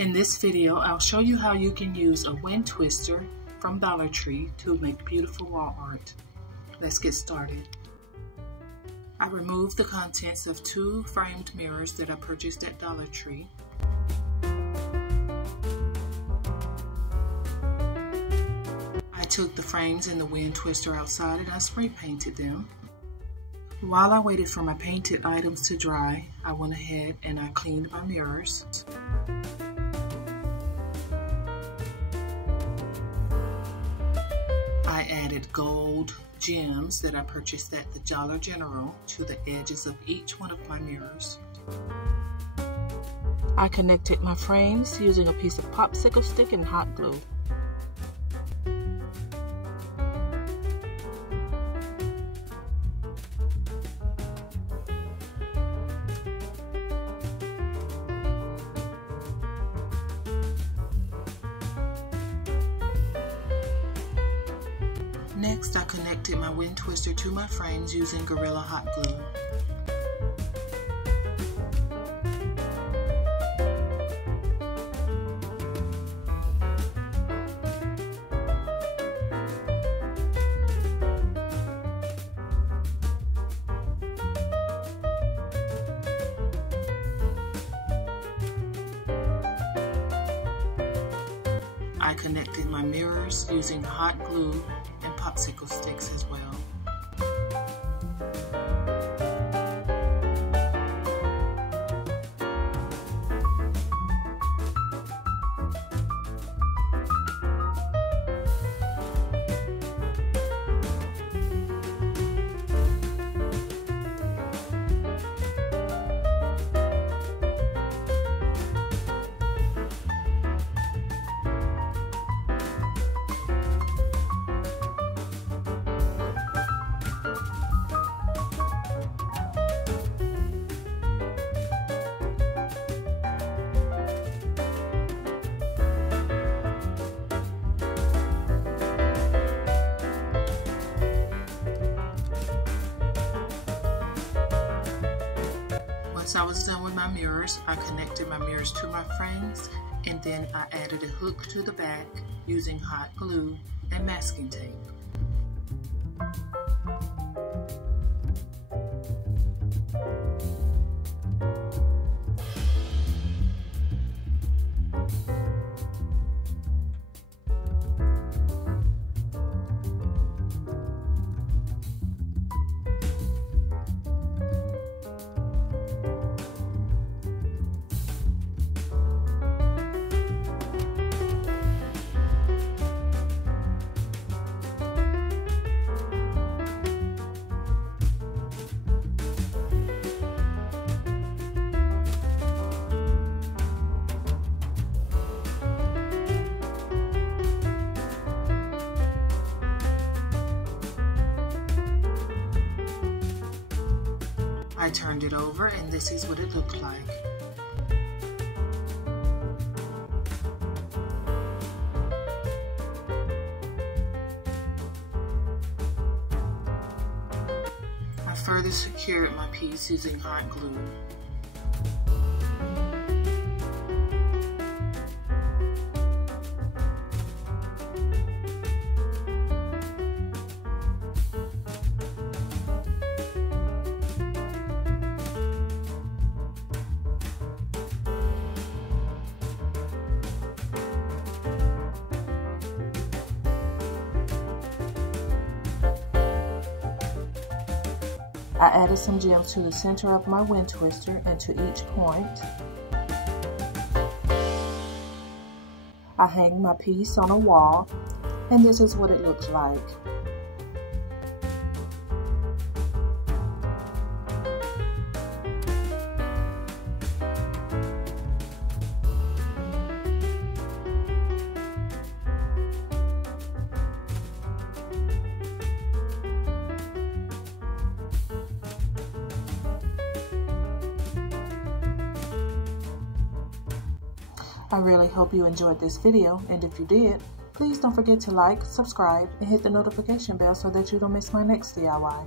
In this video, I'll show you how you can use a wind twister from Dollar Tree to make beautiful wall art. Let's get started. I removed the contents of 2 framed mirrors that I purchased at Dollar Tree. I took the frames and the wind twister outside and I spray painted them. While I waited for my painted items to dry, I went ahead and I cleaned my mirrors. I added gold gems that I purchased at the Dollar General to the edges of each one of my mirrors. I connected my frames using a piece of popsicle stick and hot glue. Next, I connected my wind twister to my frames using Gorilla Hot Glue. I connected my mirrors using hot glue and popsicle sticks as well. Once I was done with my mirrors, I connected my mirrors to my frames and then I added a hook to the back using hot glue and masking tape. I turned it over and this is what it looked like. I further secured my piece using hot glue. I added some gems to the center of my wind twister and to each point. I hang my piece on a wall and this is what it looks like. I really hope you enjoyed this video, and if you did, please don't forget to like, subscribe, and hit the notification bell so that you don't miss my next DIY.